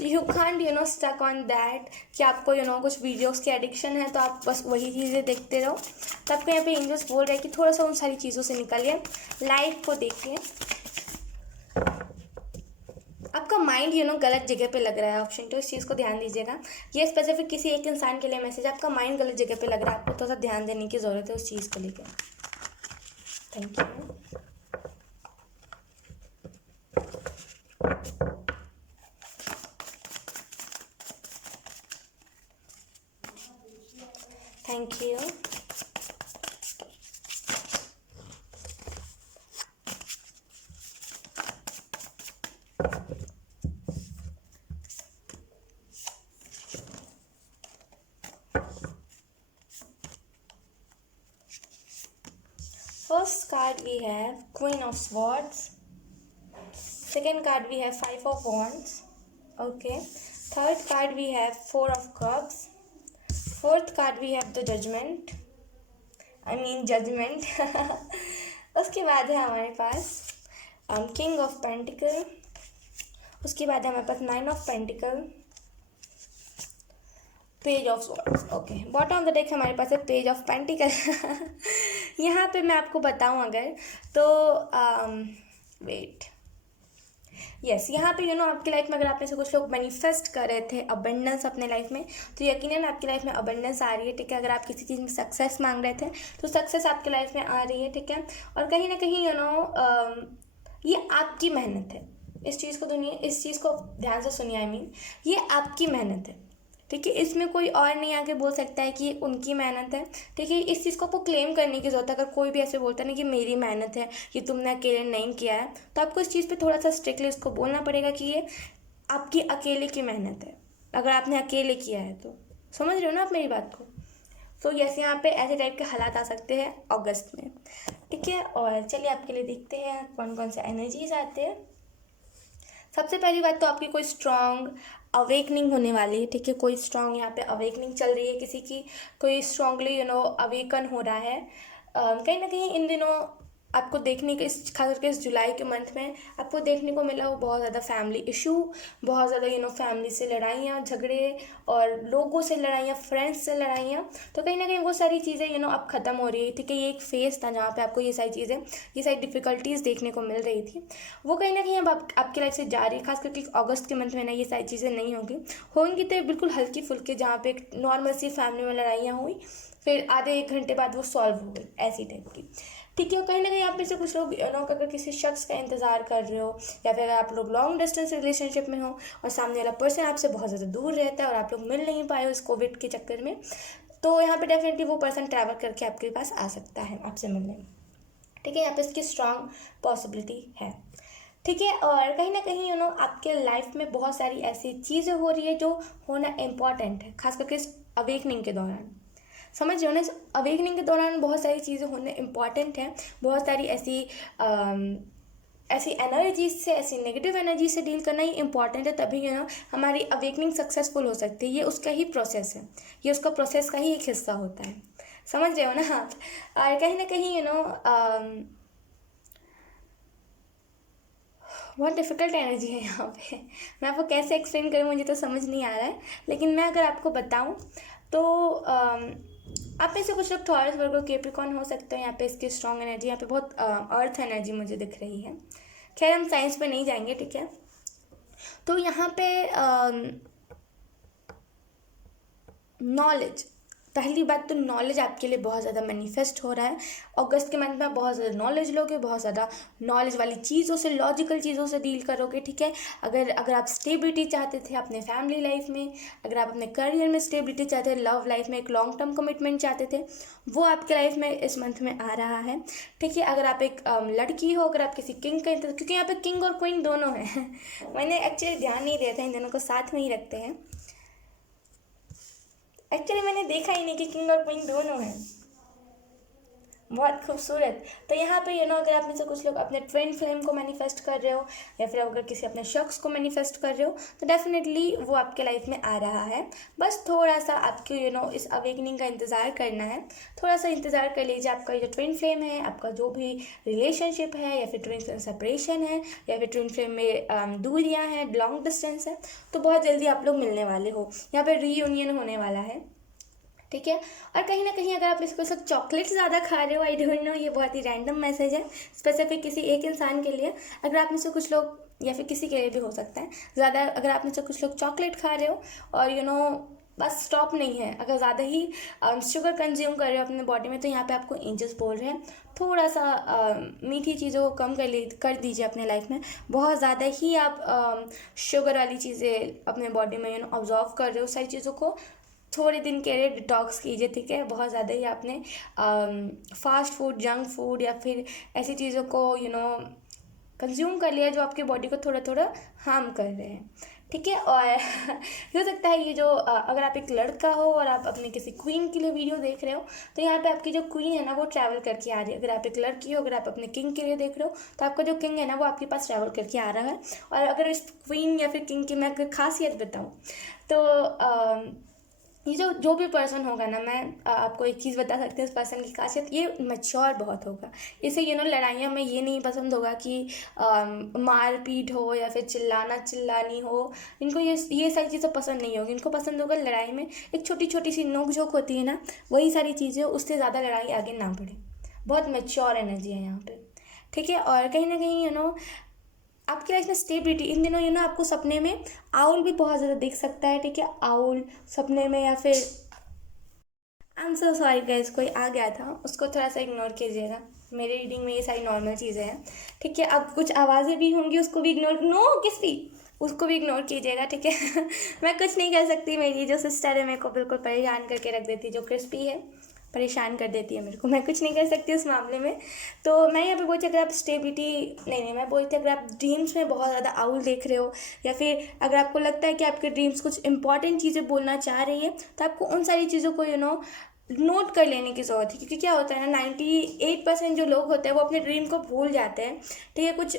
You can't stuck on that कि आपको कुछ वीडियोस की एडिक्शन है तो आप बस वही चीज़ें देखते रहो। तो आपको यहाँ पे एंजल्स बोल रहे हैं कि थोड़ा सा उन सारी चीज़ों से निकलिए, लाइफ को देखिए। आपका माइंड गलत जगह पे लग रहा है ऑप्शन 2, इस चीज़ को ध्यान दीजिएगा। ये स्पेसिफिक किसी एक इंसान के लिए मैसेज, आपका माइंड गलत जगह पे लग रहा है, आपको थोड़ा सा ध्यान देने की ज़रूरत है उस चीज़ को लेकर। Thank you. Thank you. First card we have Queen of Swords. Second card we have Five of Wands. Okay. Third card we have Four of Cups. Fourth card we have the Judgment. Judgment. उसके बाद है हमारे पास King of Pentacle. उसके बाद है हमारे पास Nine of Pentacle. Page of swords. Okay, bottom of the deck हमारे पास है पेज ऑफ पेंटिकल। यहाँ पे मैं आपको बताऊँ अगर तो वेट यस, यहाँ पे आपकी लाइफ में अगर आप में से कुछ लोग मैनिफेस्ट कर रहे थे अबंडेंस अपने लाइफ में, तो यकीनन आपकी लाइफ में अबंडेंस आ रही है। ठीक है, अगर आप किसी चीज़ में सक्सेस मांग रहे थे तो सक्सेस आपकी लाइफ में आ रही है। ठीक है, और कहीं ना कहीं ये आपकी मेहनत है। इस चीज़ को ध्यान से सुनिए। ये आपकी मेहनत है। ठीक है, इसमें कोई और नहीं आके बोल सकता है कि ये उनकी मेहनत है। ठीक है, इस चीज़ को आपको क्लेम करने की ज़रूरत है। अगर कोई भी ऐसे बोलता है ना कि मेरी मेहनत है, ये तुमने अकेले नहीं किया है, तो आपको इस चीज़ पे थोड़ा सा स्ट्रिक्टली इसको बोलना पड़ेगा कि ये आपकी अकेले की मेहनत है। अगर आपने अकेले किया है तो समझ रहे हो ना आप मेरी बात को। तो यस, यहाँ पे ऐसे टाइप के हालात आ सकते हैं अगस्त में। ठीक है, और चलिए आपके लिए देखते हैं कौन कौन से एनर्जीज आते हैं। सबसे पहली बात तो आपकी कोई स्ट्रॉन्ग अवेकनिंग होने वाली है। ठीक है, कोई स्ट्रॉन्ग यहाँ पे अवेकनिंग चल रही है, किसी की कोई स्ट्रॉन्गली अवेकन हो रहा है। कहीं ना कहीं इन दिनों आपको देखने के खास करके इस जुलाई के मंथ में आपको देखने को मिला वो बहुत ज़्यादा फैमिली इशू, बहुत ज़्यादा फैमिली से लड़ाइयाँ झगड़े और लोगों से लड़ाइयाँ, फ्रेंड्स से लड़ाइयाँ। तो कहीं ना कहीं वो सारी चीज़ें अब ख़त्म हो रही है। ठीक है, ये एक फेज़ था जहाँ पे आपको ये सारी डिफ़िकल्टीज़ देखने को मिल रही थी, वो कहीं ना कहीं अब आपकी लाइफ से जा रही है। खास करके अगस्त के मंथ में ना ये सारी चीज़ें नहीं होंगी तो बिल्कुल हल्की फुल्की, जहाँ पे एक नॉर्मल सी फैमिली में लड़ाइयाँ हुई, फिर आधे एक घंटे बाद वो सॉल्व हो गई, ऐसी टाइप की। ठीक है, कहीं ना कहीं आप में से कुछ लोग अगर किसी शख्स का इंतज़ार कर रहे हो, या फिर आप लोग लॉन्ग डिस्टेंस रिलेशनशिप में हो और सामने वाला पर्सन आपसे बहुत ज़्यादा दूर रहता है और आप लोग मिल नहीं पाए हो इस कोविड के चक्कर में, तो यहाँ पे डेफिनेटली वो पर्सन ट्रैवल करके आपके पास आ सकता है आपसे मिलने। ठीक है, यहाँ पे इसकी स्ट्रॉन्ग पॉसिबिलिटी है। ठीक है, और कहीं ना कहीं आपके लाइफ में बहुत सारी ऐसी चीज़ें हो रही है जो होना इम्पॉर्टेंट है, खास करके इस अवेकनिंग के दौरान। समझ रहे हो ना, इस अवेकनिंग के दौरान बहुत सारी चीज़ें होने इम्पॉर्टेंट हैं। बहुत सारी ऐसी एनर्जी से, ऐसी नेगेटिव एनर्जी से डील करना ही इम्पॉर्टेंट है, तभी हमारी अवेकनिंग सक्सेसफुल हो सकती है। ये उसका ही प्रोसेस है, ये उसका प्रोसेस का ही एक हिस्सा होता है। समझ रहे हो ना आप। और कहीं ना कहीं बहुत डिफ़िकल्ट एनर्जी है यहाँ पे। मैं आपको कैसे एक्सप्लेन करूँ मुझे तो समझ नहीं आ रहा है, लेकिन मैं अगर आपको बताऊँ तो आप में से कुछ लोग टॉरस, वर्गो, कैप्रिकॉर्न हो सकते हैं। यहाँ पे इसकी स्ट्रॉन्ग एनर्जी, यहाँ पे बहुत अर्थ एनर्जी मुझे दिख रही है। खैर हम साइंस पे नहीं जाएंगे। ठीक है, तो यहाँ पे नॉलेज, पहली बात तो नॉलेज आपके लिए बहुत ज़्यादा मैनिफेस्ट हो रहा है। अगस्त के मंथ में आप बहुत ज़्यादा नॉलेज लोगे, बहुत ज़्यादा नॉलेज वाली चीज़ों से, लॉजिकल चीज़ों से डील करोगे। ठीक है, अगर आप स्टेबिलिटी चाहते थे अपने फैमिली लाइफ में, अगर आप अपने करियर में स्टेबिलिटी चाहते थे, लव लाइफ में एक लॉन्ग टर्म कमिटमेंट चाहते थे, वो आपके लाइफ में इस मंथ में आ रहा है। ठीक है, अगर आप एक लड़की हो, अगर आप किसी किंग का इंतजार, क्योंकि यहाँ पे किंग और क्वीन दोनों हैं मैंने एक्चुअली ध्यान नहीं दिया था, इन दोनों को साथ में ही रखते हैं। एक्चुअली मैंने देखा ही नहीं कि किंग और क्वीन दोनों हैं। बहुत खूबसूरत। तो यहाँ पे अगर आप में से कुछ लोग अपने ट्विन फ्लेम को मैनिफेस्ट कर रहे हो या फिर अगर किसी अपने शख्स को मैनिफेस्ट कर रहे हो तो डेफिनेटली वो आपके लाइफ में आ रहा है। बस थोड़ा सा आपको इस अवेकनिंग का इंतज़ार करना है। थोड़ा सा इंतज़ार कर लीजिए। आपका जो ट्विन फ्लेम है, आपका जो भी रिलेशनशिप है या फिर ट्विन फ्लेम सेपरेशन है या फिर ट्विन फ्लेम में दूरियाँ हैं, लॉन्ग डिस्टेंस है, तो बहुत जल्दी आप लोग मिलने वाले हो। यहाँ पर रीयूनियन होने वाला है, ठीक है। और कहीं ना कहीं अगर आप इसको सब चॉकलेट ज़्यादा खा रहे हो, आई डोंट नो, ये बहुत ही रैंडम मैसेज है, स्पेसिफिक किसी एक इंसान के लिए। अगर आप में से कुछ लोग या फिर किसी के लिए भी हो सकता है ज़्यादा, अगर आप में से कुछ लोग चॉकलेट खा रहे हो और बस स्टॉप नहीं है, अगर ज़्यादा ही शुगर कंज्यूम कर रहे हो अपने बॉडी में, तो यहाँ पे आपको एंजल्स बोल रहे हैं थोड़ा सा मीठी चीज़ों को कम कर दीजिए अपने लाइफ में। बहुत ज़्यादा ही आप शुगर वाली चीज़ें अपने बॉडी में ऑब्जॉर्व कर रहे हो, सारी चीज़ों को थोड़े दिन के लिए डिटॉक्स कीजिए, ठीक है। बहुत ज़्यादा ही आपने फास्ट फूड, जंक फूड या फिर ऐसी चीज़ों को कंज्यूम कर लिया जो आपके बॉडी को थोड़ा थोड़ा हार्म कर रहे हैं, ठीक है। और हो सकता है ये जो अगर आप एक लड़का हो और आप अपने किसी क्वीन के लिए वीडियो देख रहे हो, तो यहाँ पे आपकी जो क्वीन है ना वो ट्रैवल करके आ रही है। अगर आप एक लड़की हो, अगर आप अपने किंग के लिए देख रहे हो, तो आपका जो किंग है ना वो आपके पास ट्रैवल करके आ रहा है। और अगर इस क्वीन या फिर किंग की मैं अगर खासियत बताऊँ तो ये जो भी पर्सन होगा ना, मैं आपको एक चीज़ बता सकती हूँ, उस पर्सन की खासियत, ये मैच्योर बहुत होगा। इसे लड़ाइयाँ में ये नहीं पसंद होगा कि मार पीट हो या फिर चिल्लानी हो। इनको ये सारी चीज़ें पसंद नहीं होगी। इनको पसंद होगा लड़ाई में एक छोटी छोटी सी नोक झोंक होती है ना, वही सारी चीज़ें, उससे ज़्यादा लड़ाई आगे ना बढ़े। बहुत मैच्योर एनर्जी है यहाँ पे, ठीक है। और कहीं ना कहीं आपकी लाइफ में स्टेबिलिटी, इन दिनों आपको सपने में आउल भी बहुत ज़्यादा दिख सकता है, ठीक है। आउल सपने में, या फिर I am so sorry guys, कोई आ गया था, उसको थोड़ा सा इग्नोर कीजिएगा। मेरी रीडिंग में ये सारी नॉर्मल चीज़ें हैं, ठीक है। अब कुछ आवाज़ें भी होंगी, उसको भी इग्नोर, नो किसी, उसको भी इग्नोर कीजिएगा, ठीक है। मैं कुछ नहीं कर सकती। मेरी जो सिस्टर है मेरे को बिल्कुल परेशान करके रख देती, जो क्रिस्पी है, परेशान कर देती है मेरे को। मैं कुछ नहीं कर सकती उस मामले में। तो मैं यहाँ पे बोलती अगर आप स्टेबिलिटी, नहीं, मैं बोलती अगर आप ड्रीम्स में बहुत ज़्यादा आउल देख रहे हो या फिर अगर आपको लगता है कि आपके ड्रीम्स कुछ इंपॉर्टेंट चीज़ें बोलना चाह रही है, तो आपको उन सारी चीज़ों को नोट कर लेने की ज़रूरत है। क्योंकि क्या होता है ना, 98% जो लोग होते हैं वो अपने ड्रीम को भूल जाते हैं, ठीक है। कुछ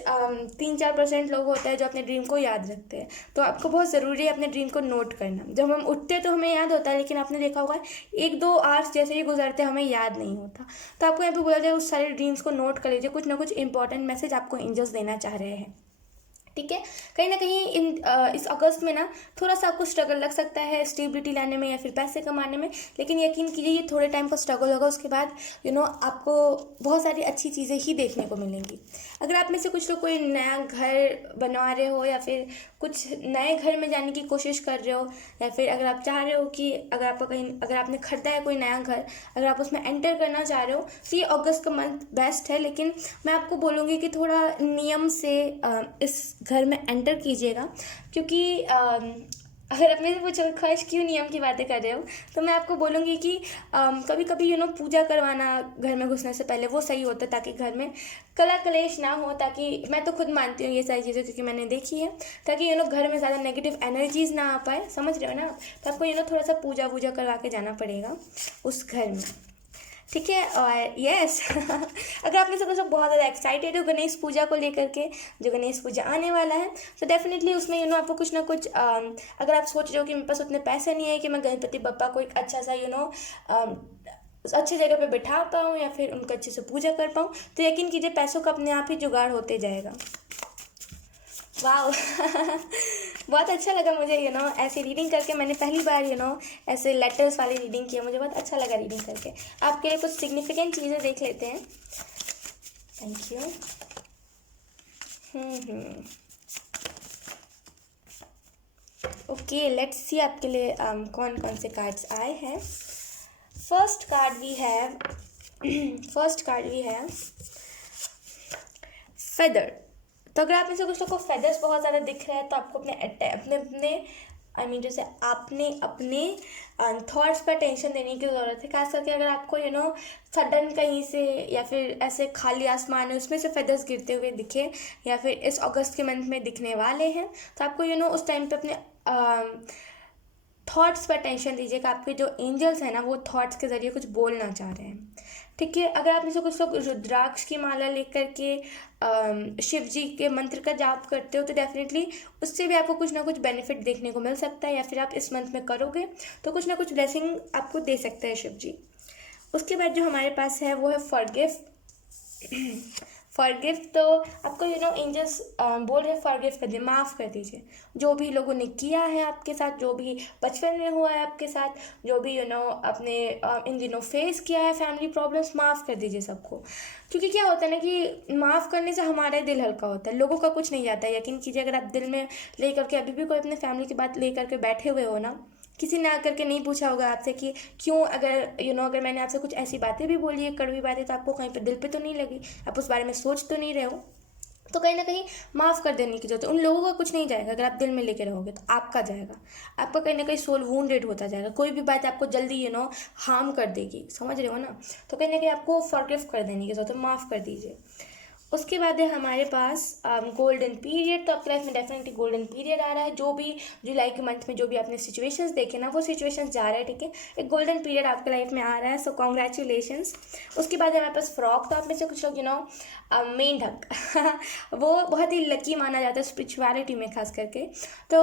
3-4% लोग होते हैं जो अपने ड्रीम को याद रखते हैं। तो आपको बहुत ज़रूरी है अपने ड्रीम को नोट करना। जब हम उठते हैं तो हमें याद होता है, लेकिन आपने देखा होगा 1-2 आवर्स जैसे ही गुजरते हमें याद नहीं होता। तो आपको यहाँ पे बोला जाए उस सारे ड्रीम्स को नोट कर लीजिए। कुछ ना कुछ इंपॉर्टेंट मैसेज आपको एंजल्स देना चाह रहे हैं, ठीक है। कहीं ना कहीं इस अगस्त में ना थोड़ा सा आपको स्ट्रगल लग सकता है स्टेबिलिटी लाने में या फिर पैसे कमाने में, लेकिन यकीन कीजिए ये थोड़े टाइम का स्ट्रगल होगा। उसके बाद आपको बहुत सारी अच्छी चीज़ें ही देखने को मिलेंगी। अगर आप में से कुछ लोग कोई नया घर बनवा रहे हो या फिर कुछ नए घर में जाने की कोशिश कर रहे हो, या फिर अगर आप चाह रहे हो कि अगर आपने खरीदा है कोई नया घर, अगर आप उसमें एंटर करना चाह रहे हो, तो ये अगस्त का मंथ बेस्ट है। लेकिन मैं आपको बोलूँगी कि थोड़ा नियम से इस घर में एंटर कीजिएगा। क्योंकि अगर आप मेरे से पूछो ख्वाहिश क्यों नियम की बातें कर रहे हो, तो मैं आपको बोलूँगी कि कभी कभी पूजा करवाना घर में घुसने से पहले वो सही होता है, ताकि घर में कला कलेश ना हो। ताकि मैं तो खुद मानती हूँ ये सारी चीज़ें, क्योंकि मैंने देखी है, ताकि घर में ज़्यादा नेगेटिव एनर्जीज ना आ पाए, समझ रहे हो ना। तो आपको थोड़ा सा पूजा वूजा करवा के जाना पड़ेगा उस घर में, ठीक है। और यस अगर आप में से कुछ लोग बहुत ज़्यादा एक्साइटेड हो गणेश पूजा को लेकर के, जो गणेश पूजा आने वाला है, तो डेफिनेटली उसमें आपको कुछ ना कुछ अगर आप सोच रहे हो कि मेरे पास उतने पैसे नहीं है कि मैं गणपति बप्पा को एक अच्छा सा अच्छी जगह पे बिठा पाऊँ या फिर उनको अच्छे से पूजा कर पाऊँ, तो यकीन कीजिए पैसों का अपने आप ही जुगाड़ होते जाएगा। वाह बहुत अच्छा लगा मुझे ऐसी रीडिंग करके। मैंने पहली बार ऐसे लेटर्स वाली रीडिंग की है, मुझे बहुत अच्छा लगा रीडिंग करके। आपके लिए कुछ सिग्निफिकेंट चीज़ें देख लेते हैं। Thank you. Okay, let's see आपके लिए कौन कौन से कार्ड्स आए हैं। First card we have feather. तो अगर आप में से कुछ लोग को फेदर्स बहुत ज़्यादा दिख रहे हैं, तो आपको अपने जैसे आपने अपने थॉट्स पर टेंशन देने की ज़रूरत है। खास करके अगर आपको सडन कहीं से या फिर ऐसे खाली आसमान है उसमें से फेदर्स गिरते हुए दिखे, या फिर इस अगस्त के मंथ में दिखने वाले हैं, तो आपको उस टाइम पे अपने थॉट्स पर टेंशन दीजिएगा, आपके जो एंजल्स हैं ना वो थॉट्स के ज़रिए कुछ बोलना चाह रहे हैं, ठीक है। अगर आप में से कुछ लोग रुद्राक्ष की माला लेकर के शिव जी के मंत्र का जाप करते हो तो डेफिनेटली उससे भी आपको कुछ ना कुछ बेनिफिट देखने को मिल सकता है, या फिर आप इस मंथ में करोगे तो कुछ ना कुछ ब्लेसिंग आपको दे सकता है शिव जी। उसके बाद जो हमारे पास है वो है फॉरगिव। फॉरगिव तो आपको एंजल्स बोल रहे हैं फॉरगिव कर दीजिए, माफ़ कर दीजिए जो भी लोगों ने किया है आपके साथ, जो भी बचपन में हुआ है आपके साथ, जो भी अपने इन दिनों फेस किया है फैमिली प्रॉब्लम्स, माफ़ कर दीजिए सबको। क्योंकि क्या होता है ना कि माफ़ करने से हमारा दिल हल्का होता है, लोगों का कुछ नहीं जाता है। यकीन कीजिए अगर आप दिल में ले करके अभी भी कोई अपने फैमिली की बात ले करके बैठे हुए हो ना, किसी ने आकर के नहीं पूछा होगा आपसे कि क्यों, अगर अगर मैंने आपसे कुछ ऐसी बातें भी बोली है, कड़वी बातें, तो आपको कहीं पे दिल पे तो नहीं लगी, आप उस बारे में सोच तो नहीं रहे हो, तो कहीं ना कहीं माफ़ कर देने की जरूरत है। उन लोगों का कुछ नहीं जाएगा, अगर आप दिल में लेके रहोगे तो आपका जाएगा, आपका कहीं ना कहीं सोल वुंडेड होता जाएगा। कोई भी बात आपको जल्दी हार्म कर देगी, समझ रहे हो ना, तो कहीं ना कहीं आपको फॉरगिव कर देने की जरूरत है, माफ़ कर दीजिए। उसके बाद है हमारे पास गोल्डन पीरियड। तो आपकी लाइफ में डेफिनेटली गोल्डन पीरियड आ रहा है। जो भी जुलाई के मंथ में जो भी आपने सिचुएशंस देखे ना, वो सिचुएशंस जा रहे हैं, ठीक है। एक गोल्डन पीरियड आपके लाइफ में आ रहा है, सो कॉन्ग्रेचुलेशंस। उसके बाद हमारे पास फ्रॉक। तो आप में से कुछ लोग मेंढक वो बहुत ही लकी माना जाता है स्पिरिचुअलिटी में खास करके। तो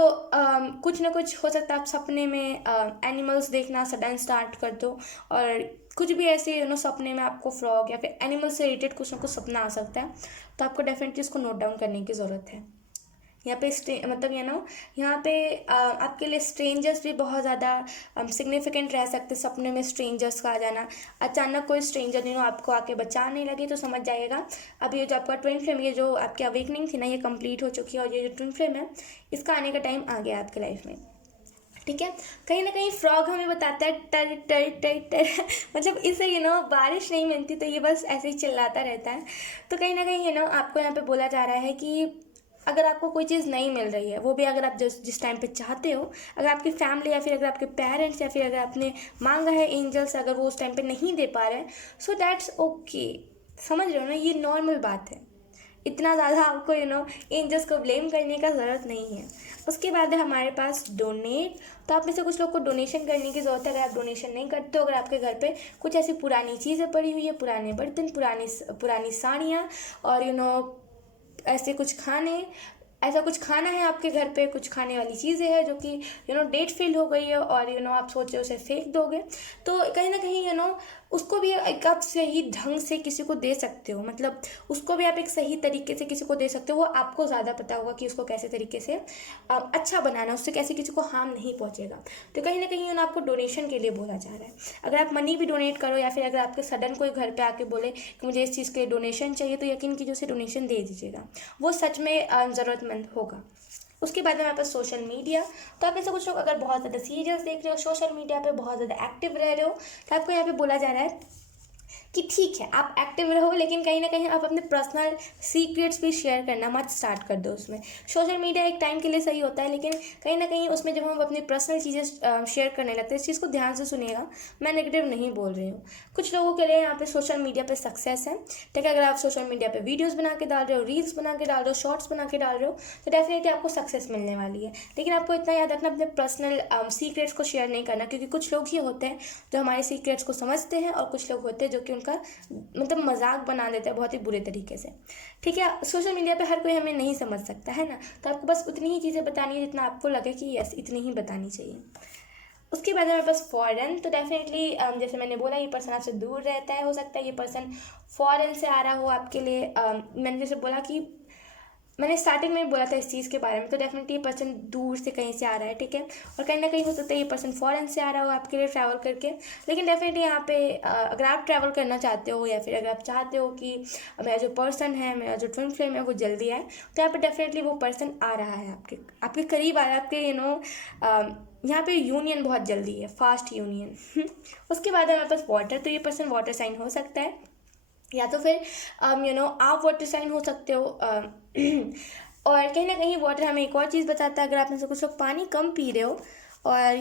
कुछ ना कुछ हो सकता है आप सपने में एनिमल्स देखना सडन स्टार्ट कर दो, और कुछ भी ऐसे सपने में आपको फ्रॉग या फिर एनिमल से रिलेटेड कुछ ना कुछ सपना आ सकता है, तो आपको डेफिनेटली इसको नोट डाउन करने की ज़रूरत है। यहाँ पे मतलब यहाँ पे आपके लिए स्ट्रेंजर्स भी बहुत ज़्यादा सिग्निफिकेंट रह सकते हैं। सपने में स्ट्रेंजर्स का आ जाना, अचानक कोई स्ट्रेंजर आपको आके बचाने लगे तो समझ जाइएगा अब ये जो आपका ट्विन फ्लेम, ये जो आपकी अवेकनिंग थी ना, ये कंप्लीट हो चुकी है, और ये जो ट्विन फ्लेम है इसका आने का टाइम आ गया आपके लाइफ में, ठीक है। कहीं ना कहीं फ्रॉग हमें बताता है टर टर टर टर मतलब इसे बारिश नहीं मिलती तो ये बस ऐसे ही चिल्लाता रहता है। तो कहीं ना कहीं आपको यहाँ पे बोला जा रहा है कि अगर आपको कोई चीज़ नहीं मिल रही है, वो भी अगर आप जिस टाइम पे चाहते हो, अगर आपकी फैमिली या फिर अगर आपके पेरेंट्स या फिर अगर आपने मांगा है एंजल्स, अगर वो उस टाइम पे नहीं दे पा रहे हैं, सो दैट्स ओके। समझ रहे हो ना, ये नॉर्मल बात है, इतना ज़्यादा आपको एंजल्स को ब्लेम करने का ज़रूरत नहीं है। उसके बाद है हमारे पास डोनेट। तो आप में से कुछ लोग को डोनेशन करने की ज़रूरत है। अगर आप डोनेशन नहीं करते हो, अगर आपके घर पे कुछ ऐसी पुरानी चीज़ें पड़ी हुई है, पुराने बर्तन, पुरानी साड़ियाँ, और ऐसे कुछ खाने, ऐसा कुछ खाना है आपके घर पे, कुछ खाने वाली चीज़ें हैं जो कि डेट फेल हो गई है, और आप सोच रहे हो उसे फेंक दोगे, तो कहीं ना कहीं उसको भी एक आप सही ढंग से किसी को दे सकते हो, मतलब उसको भी आप एक सही तरीके से किसी को दे सकते हो। वो आपको ज़्यादा पता होगा कि उसको कैसे तरीके से अच्छा बनाना, उससे कैसे किसी को हार्म नहीं पहुँचेगा। तो कहीं ना कहीं आपको डोनेशन के लिए बोला जा रहा है। अगर आप मनी भी डोनेट करो, या फिर अगर आपके सडन कोई घर पर आके बोले कि मुझे इस चीज़ के लिए डोनेशन चाहिए, तो यकीन कीजिए उसे डोनेशन दे दीजिएगा, वो सच में ज़रूरतमंद होगा। उसके बाद हमारे पास सोशल मीडिया। तो आप में से कुछ लोग अगर बहुत ज़्यादा सीरियस देख रहे हो, सोशल मीडिया पे बहुत ज़्यादा एक्टिव रह रहे हो, तो आपको यहाँ पे बोला जा रहा है कि ठीक है आप एक्टिव रहो, लेकिन कहीं ना कहीं आप अपने पर्सनल सीक्रेट्स भी शेयर करना मत स्टार्ट कर दो उसमें। सोशल मीडिया एक टाइम के लिए सही होता है, लेकिन कहीं ना कहीं उसमें जब हम अपनी पर्सनल चीज़ें शेयर करने लगते हैं, इस चीज़ को ध्यान से सुनिएगा, मैं नेगेटिव नहीं बोल रही हूँ। कुछ लोगों के लिए यहाँ पे सोशल मीडिया पे सक्सेस है, ठीक है। अगर आप सोशल मीडिया पे वीडियोस बना के डाल रहे हो, रील्स बना के डाल रहे हो, शॉर्ट्स बना के डाल रहे हो, तो डेफिनेटली आपको सक्सेस मिलने वाली है। लेकिन आपको इतना याद रखना, अपने पर्सनल सीक्रेट्स को शेयर नहीं करना, क्योंकि कुछ लोग ही होते हैं जो हमारे सीक्रेट्स को समझते हैं, और कुछ लोग होते हैं जो कि उनका मतलब मजाक बना देता है बहुत ही बुरे तरीके से, ठीक है। सोशल मीडिया पे हर कोई हमें नहीं समझ सकता है ना, तो आपको बस उतनी ही चीज़ें बतानी है जितना आपको लगे कि यस इतनी ही बतानी चाहिए। उसके बाद हमारे पास फॉरेन। तो डेफिनेटली जैसे मैंने बोला, ये पर्सन आपसे दूर रहता है, हो सकता है ये पर्सन फॉरेन से आ रहा हो आपके लिए। मैंने जैसे बोला कि मैंने स्टार्टिंग में बोला था इस चीज़ के बारे में, तो डेफिनेटली ये पर्सन दूर से कहीं से आ रहा है, ठीक है। और कहीं ना कहीं हो सकता है ये पर्सन फॉरेन से आ रहा हो आपके लिए ट्रैवल करके। लेकिन डेफिनेटली यहाँ पे अगर आप ट्रैवल करना चाहते हो, या फिर अगर आप चाहते हो कि मेरा जो पर्सन है, मेरा जो ट्विन फ्लेम है वो जल्दी आए, तो यहाँ पे डेफिनेटली वो पर्सन आ रहा है आपके करीब आ रहा है, आपके यहाँ पे यूनियन बहुत जल्दी है, फास्ट यूनियन। उसके बाद हमारे पास वाटर। तो ये पर्सन वाटर साइन हो सकता है, या तो फिर आप वाटर साइन हो सकते हो। और कहीं ना कहीं वाटर हमें एक और चीज़ बताता है, अगर आप में से कुछ लोग पानी कम पी रहे हो, और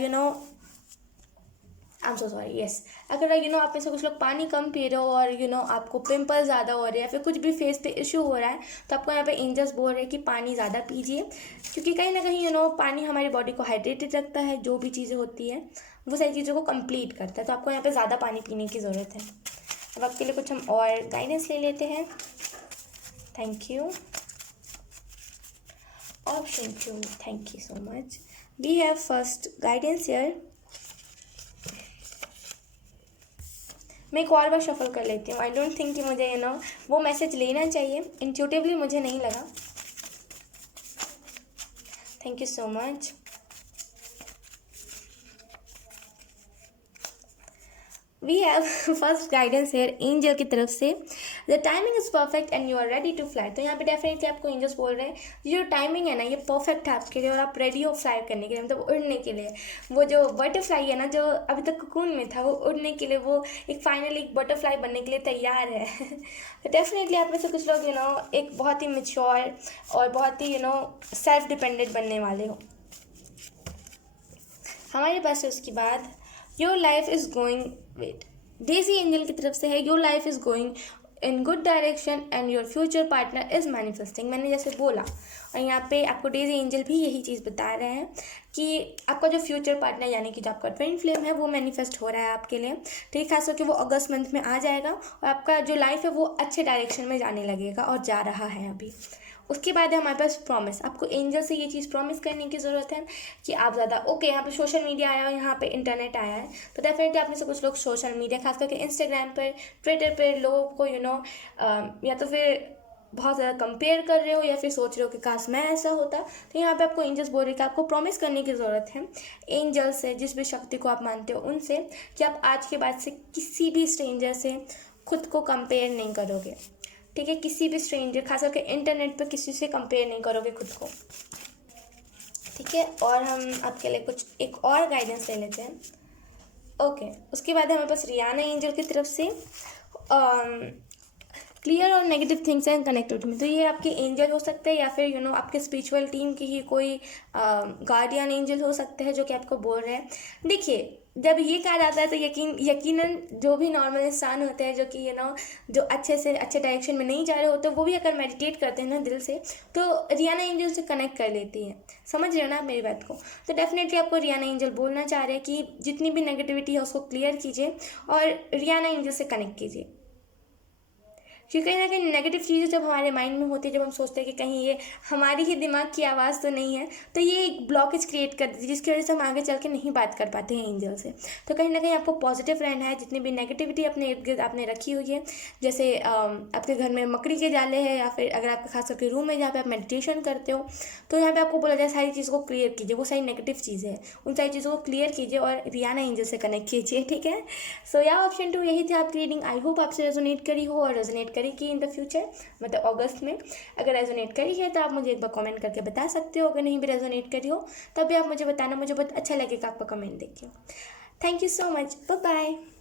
I am so sorry, yes. अगर आप में से कुछ लोग पानी कम पी रहे हो और आपको पिंपल ज़्यादा हो रहे हैं या फिर कुछ भी फेस पे इशू हो रहा है, तो आपको यहाँ पे एंजल्स बोल रहे हैं कि पानी ज़्यादा पीजिए, क्योंकि कहीं ना कहीं पानी हमारी बॉडी को हाइड्रेटेड रखता है। जो भी चीज़ें होती हैं वो सारी चीज़ों को कंप्लीट करता है, तो आपको यहाँ पे ज़्यादा पानी पीने की ज़रूरत है। अब आपके लिए कुछ हम और गाइडेंस ले लेते हैं। Thank you. Option 2, thank you so much. We have first guidance here. मैं एक और बार शफल कर लेती हूँ। आई डोंट थिंक कि मुझे वो मैसेज लेना चाहिए, इंट्यूटिवली मुझे नहीं लगा। Thank you so much. We have first guidance here angel की तरफ से, the timing is perfect and you are ready to fly. तो यहाँ पे डेफिनेटली आपको एंजल्स बोल रहे हैं ये जो टाइमिंग है ना, ये परफेक्ट है आपके लिए और आप रेडी हो फ्लाई करने के लिए, मतलब उड़ने के लिए। वो जो बटरफ्लाई है ना, जो अभी तक कोकून में था, वो उड़ने के लिए, वो एक फाइनली एक बटरफ्लाई बनने के लिए तैयार है। तो डेफिनेटली आप में से कुछ लोग एक बहुत ही मेच्योर और बहुत ही सेल्फ डिपेंडेंट बनने वाले हो। हमारे पास है उसके बाद your life is going, wait, Daisy angel की तरफ से है your life is going in good direction and your future partner is manifesting. मैंने जैसे बोला, और यहाँ पे आपको डेजी एंजल भी यही चीज़ बता रहे हैं कि आपका जो फ्यूचर पार्टनर यानी कि जो आपका ट्विन फ्लेम है वो मैनिफेस्ट हो रहा है आपके लिए, ठीक है। खास करके वो अगस्त मंथ में आ जाएगा और आपका जो लाइफ है वो अच्छे डायरेक्शन में जाने लगेगा और जा रहा है अभी। उसके बाद है हमारे पास प्रॉमिस। आपको एंजल से ये चीज़ प्रॉमिस करने की ज़रूरत है कि आप ज़्यादा ओके। यहाँ पे सोशल मीडिया आया है, यहाँ पे इंटरनेट आया है, तो डेफिनेटली आप में से कुछ लोग सोशल मीडिया खास करके इंस्टाग्राम पर, ट्विटर पर लोगों को या तो फिर बहुत ज़्यादा कंपेयर कर रहे हो या फिर सोच रहे हो कि काश मैं ऐसा होता। तो यहाँ पे आपको एंजल्स बोल रहे हैं कि आपको प्रॉमिस करने की ज़रूरत है एंजल से, जिस भी शक्ति को आप मानते हो उनसे, कि आप आज के बाद से किसी भी स्ट्रेंजर से खुद को कंपेयर नहीं करोगे, ठीक है। किसी भी स्ट्रेंजर, खास करके इंटरनेट पर किसी से कंपेयर नहीं करोगे खुद को, ठीक है। और हम आपके लिए कुछ एक और गाइडेंस ले लेते हैं। ओके, उसके बाद हमारे पास रियाना एंजल की तरफ से क्लियर और नेगेटिव थिंग्स एंड कनेक्टेड में। तो ये आपके एंजल हो सकते हैं या फिर आपके स्पिरिचुअल टीम की ही कोई गार्डियन एंजल हो सकते हैं जो कि आपको बोल रहे हैं। देखिए, जब ये कहा जाता है तो यकीनन जो भी नॉर्मल इंसान होते हैं जो कि जो अच्छे से अच्छे डायरेक्शन में नहीं जा रहे होते, वो भी अगर मेडिटेट करते हैं ना दिल से, तो रियाना एंजल से कनेक्ट कर लेती है। समझ रहे हो ना आप मेरी बात को? तो डेफिनेटली आपको रियाना एंजल बोलना चाह रहे हैं कि जितनी भी नेगेटिविटी है उसको क्लियर कीजिए और रियाना एंजल से कनेक्ट कीजिए। क्योंकि कहीं ना कहीं नेगेटिव चीज़ें जब हमारे माइंड में होती है, जब हम सोचते हैं कि कहीं ये हमारी ही दिमाग की आवाज़ तो नहीं है, तो ये एक ब्लॉकेज क्रिएट कर देती है जिसकी वजह से हम आगे चल के नहीं बात कर पाते हैं एंजल से। तो कहीं ना कहीं आपको पॉजिटिव रहना है। जितनी भी नेगेटिविटी अपने इर्द गिर्द आपने रखी हुई है, जैसे आपके घर में मकड़ी के जाले हैं या फिर अगर आपके खास करके रूम में जहाँ पे आप मेडिटेशन करते हो, तो यहाँ पे आपको बोला जाए सारी चीज़ों को क्लियर कीजिए। वो सारी नेगेटिव चीज़ें हैं, उन सारी चीज़ों को क्लियर कीजिए और रियाना एंजल से कनेक्ट कीजिए, ठीक है। सो या ऑप्शन 2 यही थी आपकी रीडिंग। आई होप आपसे रेजोनेट करी हो और रेजोनेट करेगी इन द फ्यूचर, मतलब अगस्त में। अगर रेजोनेट करी है तो आप मुझे एक बार कमेंट करके बता सकते हो। अगर नहीं भी रेजोनेट करी हो तब भी आप मुझे बताना, मुझे बहुत अच्छा लगेगा आपका कमेंट देख के। Thank you so much, bye bye.